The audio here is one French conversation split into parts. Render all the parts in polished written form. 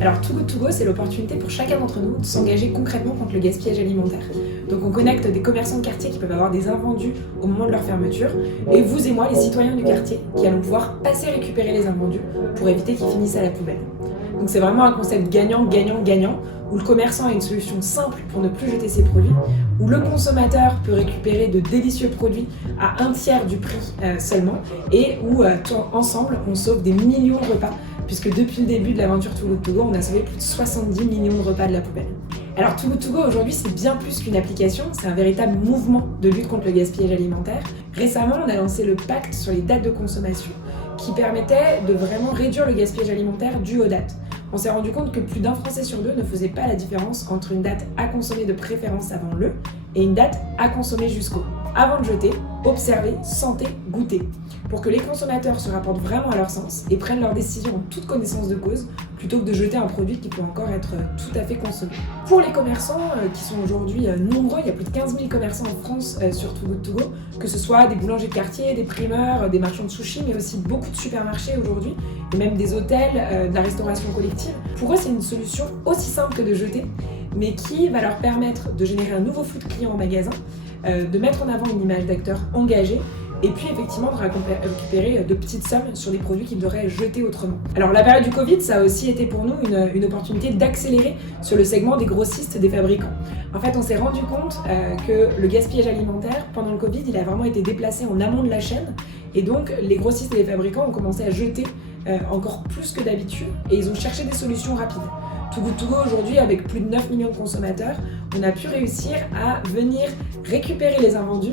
Alors Too Good To Go, c'est l'opportunité pour chacun d'entre nous de s'engager concrètement contre le gaspillage alimentaire. Donc on connecte des commerçants de quartier qui peuvent avoir des invendus au moment de leur fermeture, et vous et moi, les citoyens du quartier, qui allons pouvoir passer récupérer les invendus pour éviter qu'ils finissent à la poubelle. Donc c'est vraiment un concept gagnant-gagnant-gagnant, où le commerçant a une solution simple pour ne plus jeter ses produits, où le consommateur peut récupérer de délicieux produits à un tiers du prix seulement, et où ensemble on sauve des millions de repas, puisque depuis le début de l'aventure Too Good To Go, on a sauvé plus de 70 millions de repas de la poubelle. Alors Too Good To Go aujourd'hui, c'est bien plus qu'une application, c'est un véritable mouvement de lutte contre le gaspillage alimentaire. Récemment, on a lancé le pacte sur les dates de consommation, qui permettait de vraiment réduire le gaspillage alimentaire dû aux dates. On s'est rendu compte que plus d'un Français sur deux ne faisait pas la différence entre une date à consommer de préférence avant le et une date à consommer jusqu'au. Avant de jeter, observer, sentir, goûter, pour que les consommateurs se rapportent vraiment à leur sens et prennent leurs décisions en toute connaissance de cause, plutôt que de jeter un produit qui peut encore être tout à fait consommé. Pour les commerçants qui sont aujourd'hui nombreux, il y a plus de 15 000 commerçants en France sur Too Good To Go, que ce soit des boulangers de quartier, des primeurs, des marchands de sushi, mais aussi beaucoup de supermarchés aujourd'hui, et même des hôtels, de la restauration collective. Pour eux, c'est une solution aussi simple que de jeter, mais qui va leur permettre de générer un nouveau flux de clients en magasin, de mettre en avant une image d'acteur engagé, et puis effectivement de récupérer de petites sommes sur des produits qu'ils devraient jeter autrement. Alors la période du Covid, ça a aussi été pour nous une opportunité d'accélérer sur le segment des grossistes, des fabricants. En fait, on s'est rendu compte que le gaspillage alimentaire, pendant le Covid, il a vraiment été déplacé en amont de la chaîne, et donc les grossistes et les fabricants ont commencé à jeter encore plus que d'habitude, et ils ont cherché des solutions rapides. Too Good To Go aujourd'hui, avec plus de 9 millions de consommateurs, on a pu réussir à venir récupérer les invendus,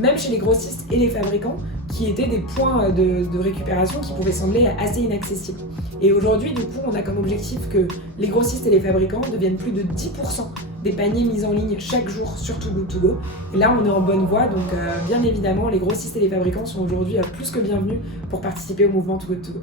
même chez les grossistes et les fabricants, qui étaient des points de récupération qui pouvaient sembler assez inaccessibles. Et aujourd'hui, du coup, on a comme objectif que les grossistes et les fabricants deviennent plus de 10% des paniers mis en ligne chaque jour sur Too Good To Go. Et là, on est en bonne voie, donc bien évidemment, les grossistes et les fabricants sont aujourd'hui plus que bienvenus pour participer au mouvement Too Good To Go.